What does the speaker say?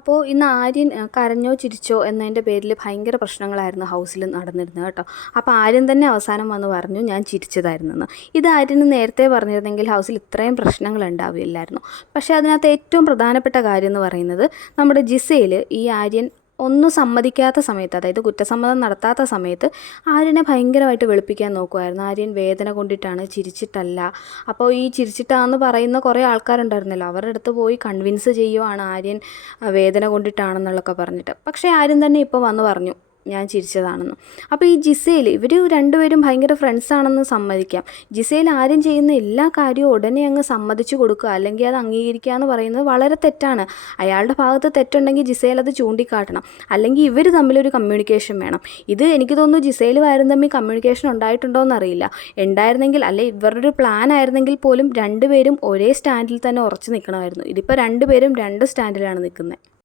അപ്പോൾ ഇന്ന് ആര്യൻ കരഞ്ഞോ ചിരിച്ചോ എന്നതിൻ്റെ പേരിൽ ഭയങ്കര പ്രശ്നങ്ങളായിരുന്നു ഹൗസിൽ നടന്നിരുന്നത് കേട്ടോ. അപ്പോൾ ആര്യൻ തന്നെ അവസാനം വന്ന് പറഞ്ഞു ഞാൻ ചിരിച്ചതായിരുന്നെന്ന്. ഇത് ആര്യന് നേരത്തെ പറഞ്ഞിരുന്നെങ്കിൽ ഹൗസിൽ ഇത്രയും പ്രശ്നങ്ങൾ ഉണ്ടാവില്ലായിരുന്നു. പക്ഷേ അതിനകത്ത് ഏറ്റവും പ്രധാനപ്പെട്ട കാര്യം എന്ന് പറയുന്നത് നമ്മുടെ ജിസയിൽ ഈ ആര്യൻ ഒന്നും സമ്മതിക്കാത്ത സമയത്ത്, അതായത് കുറ്റസമ്മതം നടത്താത്ത സമയത്ത് ആര്യനെ ഭയങ്കരമായിട്ട് വെളുപ്പിക്കാൻ നോക്കുമായിരുന്നു. ആര്യൻ വേദന കൊണ്ടിട്ടാണ്, ചിരിച്ചിട്ടല്ല. അപ്പോൾ ഈ ചിരിച്ചിട്ടാന്ന് പറയുന്ന കുറേ ആൾക്കാരുണ്ടായിരുന്നല്ലോ, അവരുടെ അടുത്ത് പോയി കൺവിൻസ് ചെയ്യുവാണ് ആര്യൻ വേദന കൊണ്ടിട്ടാണെന്നുള്ളതൊക്കെ പറഞ്ഞിട്ട്. പക്ഷേ ആര്യൻ തന്നെ ഇപ്പോൾ വന്ന് പറഞ്ഞു ഞാൻ ചിരിച്ചതാണെന്ന്. അപ്പോൾ ഈ ജിസയിൽ ഇവർ രണ്ടുപേരും ഭയങ്കര ഫ്രണ്ട്സാണെന്ന് സമ്മതിക്കാം. ജിസയിൽ ആര്യൻ ചെയ്യുന്ന എല്ലാ കാര്യവും ഉടനെ അങ്ങ് സമ്മതിച്ചു കൊടുക്കുക, അല്ലെങ്കിൽ അത് അംഗീകരിക്കുക എന്ന് പറയുന്നത് വളരെ തെറ്റാണ്. അയാളുടെ ഭാഗത്ത് തെറ്റുണ്ടെങ്കിൽ ജിസയിൽ അത് ചൂണ്ടിക്കാട്ടണം, അല്ലെങ്കിൽ ഇവർ തമ്മിലൊരു കമ്മ്യൂണിക്കേഷൻ വേണം. ഇത് എനിക്ക് തോന്നുന്നു ജിസയിലും ആരും തമ്മിൽ കമ്മ്യൂണിക്കേഷൻ ഉണ്ടായിട്ടുണ്ടോ എന്നറിയില്ല. ഉണ്ടായിരുന്നെങ്കിൽ, അല്ലെ ഇവരുടെ ഒരു പ്ലാൻ ആയിരുന്നെങ്കിൽ പോലും രണ്ടുപേരും ഒരേ സ്റ്റാൻഡിൽ തന്നെ ഉറച്ചു നിൽക്കണമായിരുന്നു. ഇതിപ്പോൾ രണ്ടുപേരും രണ്ട് സ്റ്റാൻഡിലാണ് നിൽക്കുന്നത്.